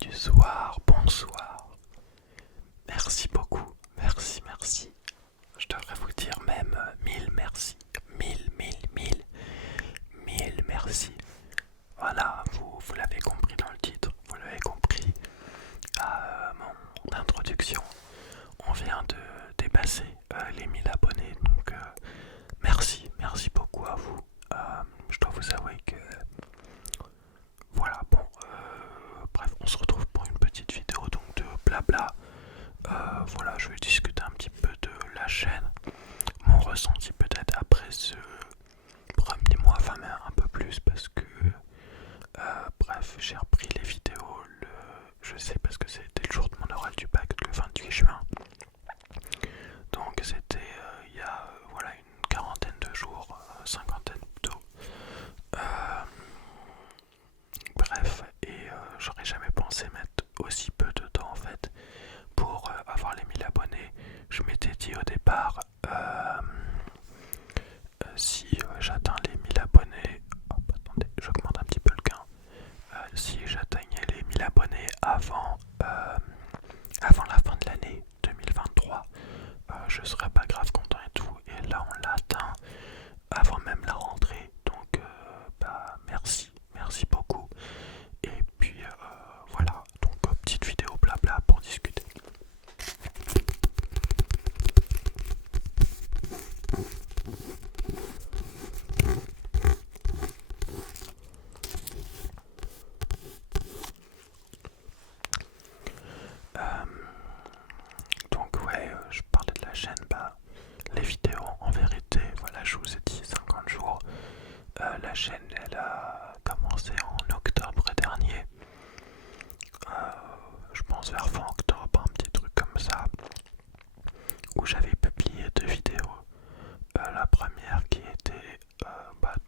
du soir, bonsoir. Merci beaucoup, merci. Je devrais vous dire même mille merci. Mille merci. Voilà, vous l'avez compris dans le titre, vous l'avez compris à mon introduction. On vient de dépasser les 1000 abonnés, donc merci beaucoup à vous. Je dois vous avouer que voilà, bon, bref, on se retrouve pour une petite vidéo donc de blabla. Voilà, je vais discuter un petit peu de la chaîne, mon ressenti peut-être après ce premier mois, enfin même un peu plus parce que bref, j'ai repris les vidéos, je sais parce que c'était le jour de mon oral du bac, le 28 juin. Donc c'était il y a voilà une quarantaine de jours, cinquantaine plutôt. Bref, et j'aurais jamais pensé mettre aussi peu de temps en fait pour avoir les 1000 abonnés. Je m'étais dit au départ, si j'atteins les 1000 abonnés, hop, attendez, j'augmente un petit peu le gain. Si j'atteignais les 1000 abonnés avant la fin de l'année 2023, je serais pas grave content et tout. Et là, on l'a atteint avant même la rentrée. Donc, merci beaucoup. Et puis, voilà. Donc, petite vidéo blabla pour discuter. Donc ouais, je parlais de la chaîne, les vidéos en vérité, voilà, je vous ai dit 50 jours. La chaîne elle a commencé en octobre dernier, je pense vers fin octobre, un petit truc comme ça, où j'avais publié 2 vidéos. La première qui était de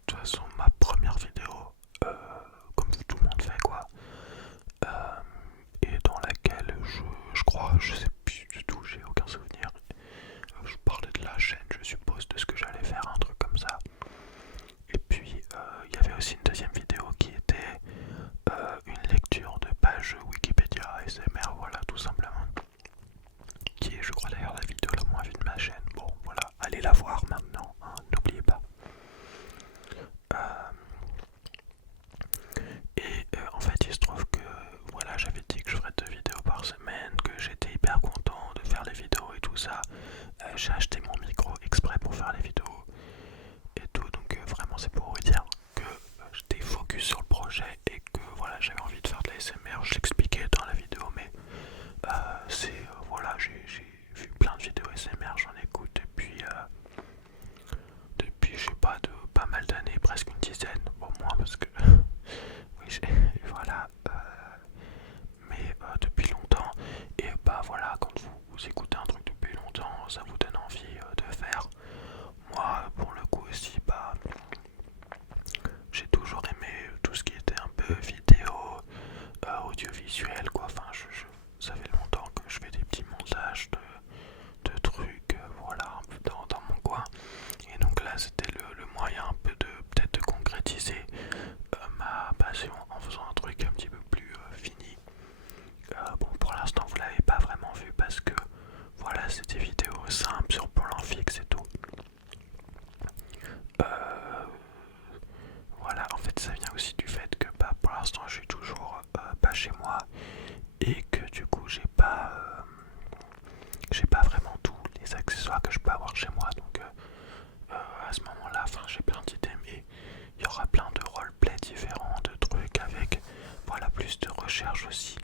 toute façon ma première vidéo, comme tout le monde fait quoi, et dans laquelle je crois, je sais plus du tout, j'ai aucun souvenir. Je parlais de la chaîne, je suppose, de ce que j'allais faire, un truc comme ça. Et puis il y avait aussi une deuxième vidéo qui était une lecture de page Wikipédia ASMR, voilà, tout simplement. Qui est, je crois d'ailleurs, la vidéo la moins vue de ma chaîne. Bon, voilà, allez la voir maintenant, hein, n'oubliez pas. Et en fait, il se trouve que voilà, j'avais dit que je ferais 2 vidéos par semaine, que j'étais hyper content de faire les vidéos et tout ça. J'ai acheté mon micro exprès pour faire les vidéos et tout, donc vraiment c'est pour vous dire que j'étais focus sur le projet et que voilà, j'avais envie de faire de la l'ASMR. Je l'expliquais dans la vidéo, mais voilà, j'ai vu plein de vidéos ASMR, j'en écoute depuis je sais pas, de pas mal d'années, presque une dizaine, au moins parce que oui, voilà, mais depuis longtemps. Et voilà, quand vous écoutez un truc depuis longtemps, ça vous donne envie de faire. Moi, pour le coup aussi, j'ai toujours aimé tout ce qui était un peu vidéo, audiovisuel, quoi. Enfin, ça fait longtemps que je fais des petits montages de trucs, voilà, un peu dans mon coin. Et donc là, c'était le moyen un peu de peut-être de concrétiser ma passion en faisant un truc un petit peu plus fini. Bon, pour l'instant, vous l'avez pas vraiment vu parce que voilà, c'est des vidéos simples sur plan fixe et tout. Voilà, en fait, ça vient aussi du fait que pour l'instant, je suis toujours pas chez moi et que du coup, j'ai pas vraiment tous les accessoires que je peux avoir chez moi. Donc, à ce moment-là, j'ai plein d'idées, mais il y aura plein de roleplay différents, de trucs avec voilà, plus de recherche aussi.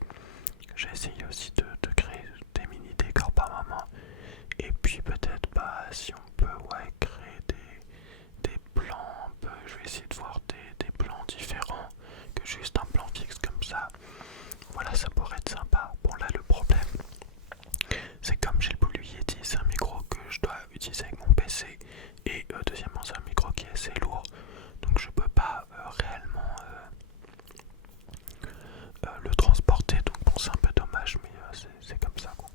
J'ai essayé aussi de créer des mini décors par moment. Et puis peut-être si on peut créer des plans, je vais essayer de voir des plans différents que juste un plan fixe comme ça. Voilà, ça pourrait être sympa. Bon là le problème, c'est comme j'ai le Blue Yeti, c'est un micro que je dois utiliser avec mon PC. Et deuxièmement, c'est un micro qui est assez lourd. Donc je peux pas réellement le transporter. Donc bon, c'est un peu dommage, mais c'est comme ça quoi.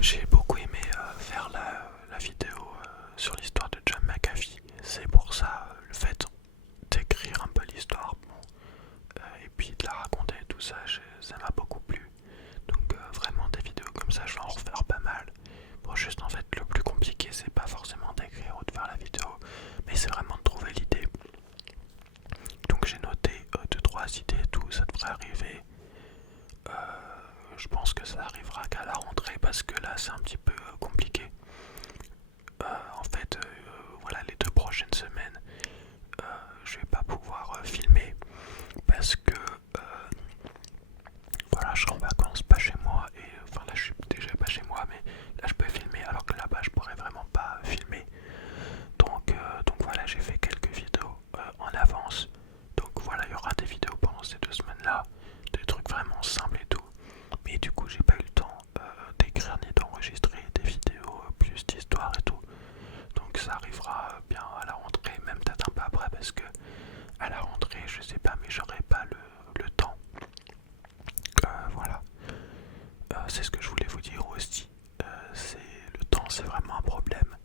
J'ai beaucoup aimé faire la vidéo sur l'histoire de John McAfee. c'est pour ça le fait d'écrire un peu l'histoire, bon, et puis de la raconter, tout ça, ça m'a beaucoup plu. Donc vraiment des vidéos comme ça, je vais en refaire pas mal. Bon, juste en fait, le plus compliqué, c'est pas forcément d'écrire ou de faire la vidéo, mais c'est vraiment de trouver l'idée. Donc j'ai noté 2-3 idées et tout, ça devrait arriver. Je pense que ça arrivera qu'à la rentrée parce que là c'est un petit peu compliqué. En fait, voilà, les 2 prochaines semaines, je vais pas pouvoir filmer parce que voilà, je serai en vacances, pas chez moi, et enfin là je suis déjà pas chez moi, mais là je peux filmer alors que là-bas je pourrais vraiment pas filmer. Donc voilà, j'ai fait quelques vidéos en avance. Donc voilà, il y aura des vidéos pendant ces 2 semaines-là, des trucs vraiment simples et tout. Mais du coup, j'ai pas eu le temps d'écrire ni d'enregistrer des vidéos plus d'histoire et tout. Donc ça arrivera bien à la rentrée, même peut-être un peu après parce que à la rentrée, je sais pas, mais j'aurai pas le temps. Voilà. C'est ce que je voulais vous dire aussi. Le temps, c'est vraiment un problème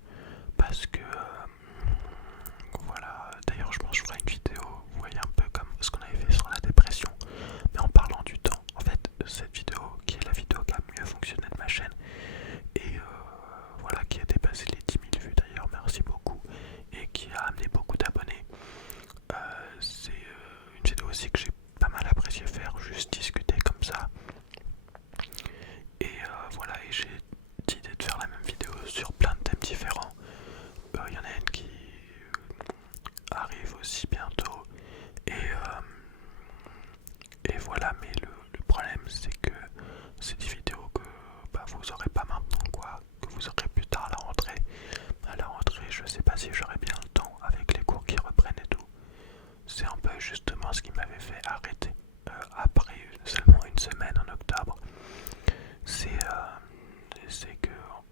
parce que voilà. D'ailleurs, je pense que je ferai une vidéo. Vous voyez un peu comme ce qu'on avait fait sur la dépression, mais en parlant du temps. En fait, cette vidéo qui est la vidéo qui a mieux fonctionné de ma chaîne et voilà, qui a dépassé les 10 000 vues d'ailleurs, merci beaucoup, et qui a amené beaucoup d'abonnés. C'est une vidéo aussi que j'ai pas mal apprécié faire, juste discuter comme ça. Et voilà, et j'ai décidé de faire la même vidéo sur plein de thèmes différents. Il y en a une qui arrive aussi bientôt. Et voilà, mais le problème c'est que c'est des vidéos que bah, vous aurez pas maintenant, quoi, que vous aurez plus tard à la rentrée. À la rentrée, je sais pas si j'aurai bien le temps avec les cours qui reprennent et tout. C'est un peu justement ce qui m'avait fait arrêter après seulement une semaine en octobre. C'est que,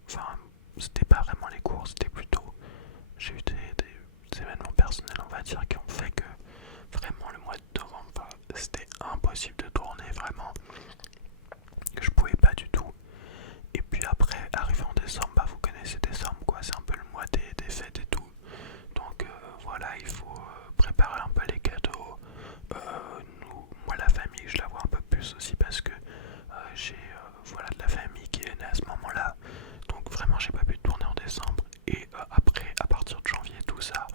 enfin, c'était pas vraiment les cours, c'était plutôt, j'ai eu des événements personnels, on va dire, qui ont fait que vraiment le mois de novembre, c'était impossible de tourner, vraiment. Je pouvais pas du tout. Et puis après, arrivé en décembre, bah vous connaissez décembre, quoi, c'est un peu le mois des fêtes et tout. Donc voilà, il faut préparer un peu les cadeaux. Moi la famille, je la vois un peu plus aussi parce que j'ai voilà, de la famille qui est née à ce moment-là. Donc vraiment, j'ai pas pu tourner en décembre. Et après, à partir de janvier, tout ça,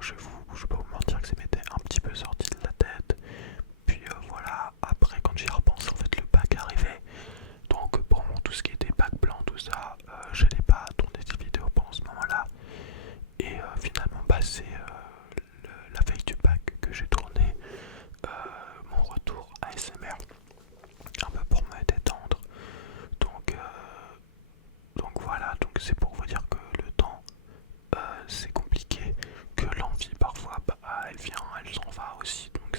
je vais pas vous mentir que ça m'était un petit peu sorti de la tête. Puis voilà, après quand j'y repense, en fait le bac arrivait. Donc bon, tout ce qui était bac blanc, tout ça, j'allais pas tourner des vidéos pendant ce moment-là. Et finalement, bah, c'est la veille du bac que j'ai tourné mon retour ASMR, un peu pour me détendre. Donc voilà, donc c'est pour vous dire que le temps c'est compliqué, que l'envie parfois bah, elle vient, elle s'en va aussi. Donc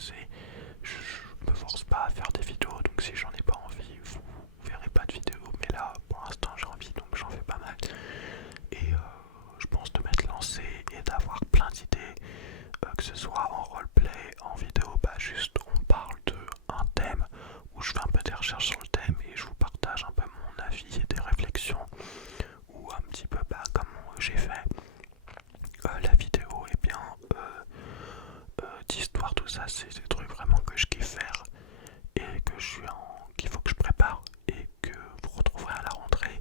je me force pas à faire des vidéos, donc si j'en ai pas envie, vous verrez pas de vidéos. Mais là pour l'instant j'ai envie, donc j'en fais pas mal. Et je pense de m'être lancé et d'avoir plein d'idées, que ce soit en roleplay, en vidéo, bah juste on parle de un thème où je fais un peu des recherches sur le thème et je vous partage un peu mon avis et des réflexions, ou un petit peu bah, comment j'ai fait la vidéo. Et bien d'histoire, tout ça, c'est des trucs vraiment que je kiffe faire et que qu'il faut que je prépare et que vous retrouverez à la rentrée.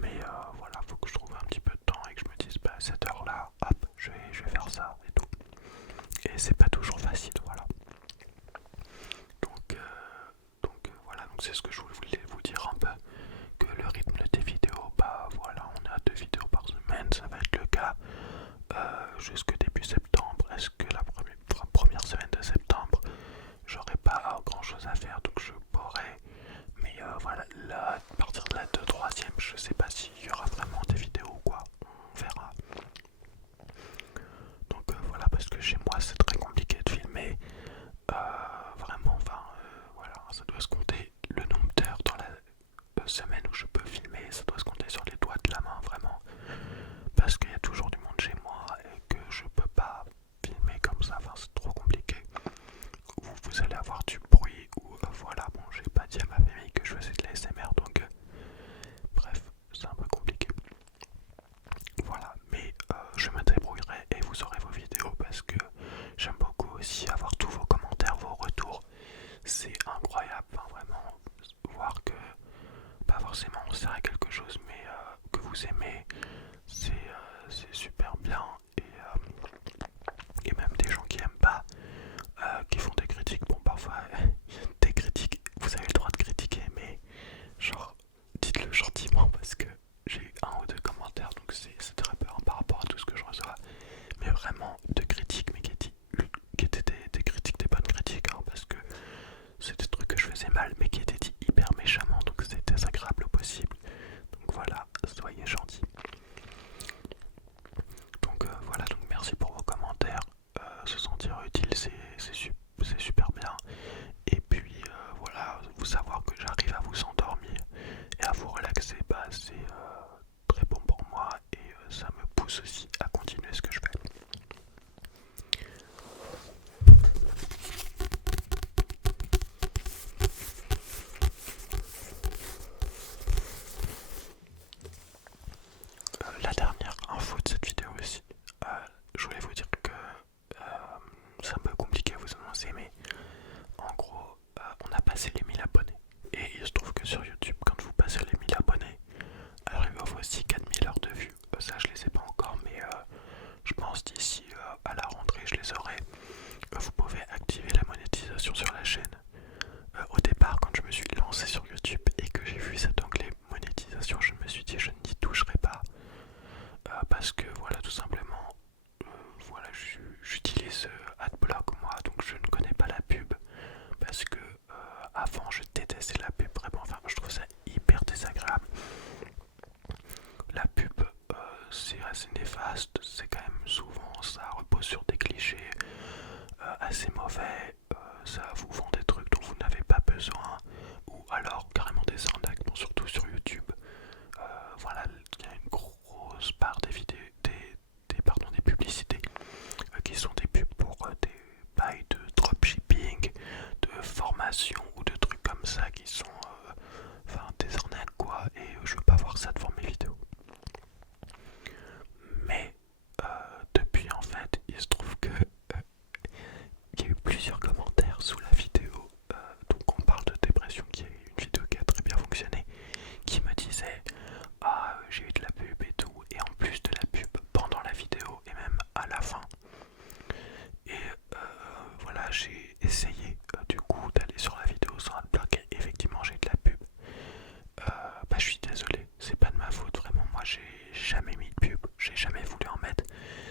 Mais voilà, faut que je trouve un petit peu de temps et que je me dise bah cette heure là, hop, je vais faire ça et tout. Et c'est pas toujours facile, voilà. Donc voilà, donc c'est ce que je voulais vous dire un peu, que le rythme des vidéos, bah voilà, on est à 2 vidéos par semaine, ça va être le cas jusque début septembre. Est-ce que la première semaine de septembre, j'aurai pas grand chose à faire, donc je pourrai, mais voilà, là, à partir de la 2-3e, je sais pas s'il y aura vraiment des vidéos ou quoi, on verra. Donc voilà, parce que chez moi c'est très compliqué de filmer, vraiment, enfin voilà, ça doit se compter le nombre d'heures dans que voilà, tout simplement, voilà, j'utilise Adblock moi, donc je ne connais pas la pub parce que avant je détestais la pub vraiment, enfin je trouve ça hyper désagréable. La pub c'est assez néfaste, c'est quand même souvent ça repose sur des clichés assez mauvais, ça vous vend des trucs dont vous n'avez pas besoin ou alors carrément des arnaques, bon, surtout sur YouTube. Voilà, il y a une grosse part des vidéos, des publicités qui sont des pubs pour des bails de dropshipping, de formation ou de trucs comme ça qui sont enfin des arnaques quoi, et je veux pas voir ça devant mes vidéos. Mais depuis en fait, il se trouve que il y a eu plusieurs commentaires sous la vidéo, donc on parle de dépression, qui est une vidéo qui a très bien fonctionné, qui me disait ah j'ai eu de la pub et tout, et en plus de la pub pendant la vidéo et même à la fin. Et voilà, j'ai essayé du coup d'aller sur la vidéo sans adblock et effectivement j'ai de la pub. Bah je suis désolé, c'est pas de ma faute vraiment, moi j'ai jamais mis de pub, j'ai jamais voulu en mettre.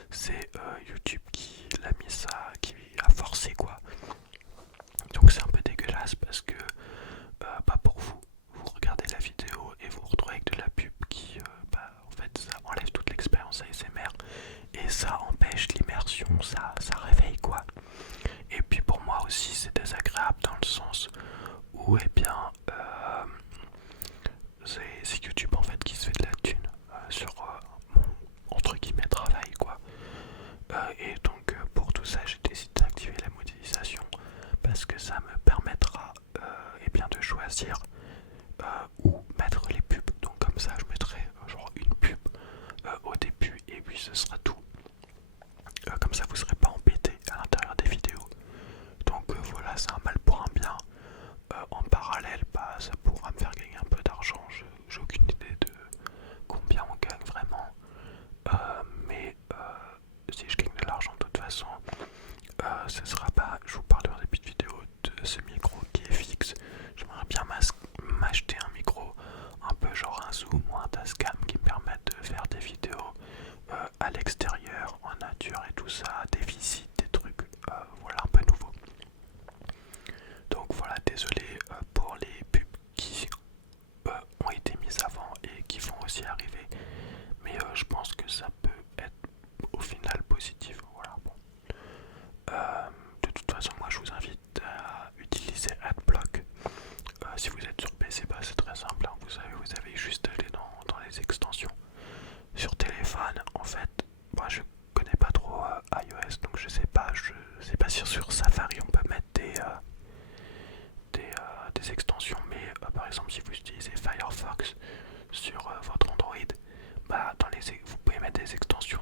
C'est YouTube qui l'a mis ça, qui a forcé quoi. Donc c'est un peu dégueulasse parce que bah pour vous, vous regardez la vidéo et vous vous retrouvez avec de la pub qui bah en fait ça enlève toute l'expérience ASMR et ça empêche l'immersion, ça réveille quoi. Et puis pour moi aussi c'est désagréable dans le sens où eh bien c'est YouTube en fait qui se fait de la thune sur mon entre guillemets travail quoi. Et donc pour tout ça j'ai décidé d'activer la modélisation parce que ça me permettra eh bien de choisir où mettre les pubs. Donc comme ça je mettrai genre une pub au début et puis ce sera tout. Comme ça vous serez pas embêté à l'intérieur des vidéos. Donc voilà, c'est un mal pour un bien. En parallèle, bah, ça pourra me faire gagner un peu d'argent. J'ai aucune idée de combien on gagne vraiment. Mais si je gagne de l'argent de toute façon, ce sera pas. Je vous parle dans des petites vidéos de ce micro qui est fixe. J'aimerais bien m'acheter un micro un peu genre un Zoom ou un Tascam qui me permettent de faire des vidéos à l'extérieur, en nature et tout ça, des visites, des trucs, voilà un peu nouveau. Donc voilà, désolé pour les pubs qui ont été mises avant et qui vont aussi arriver, mais je pense que ça peut être au final positif. Voilà, bon. De toute façon, moi je vous invite à utiliser Adblock. Si vous êtes sur PC, bah, c'est très simple, hein. Vous avez juste à aller dans les extensions. Sur téléphone, en fait, moi je connais pas trop iOS, donc je sais pas si sur Safari on peut mettre des extensions, mais par exemple si vous utilisez Firefox sur votre Android, bah vous pouvez mettre des extensions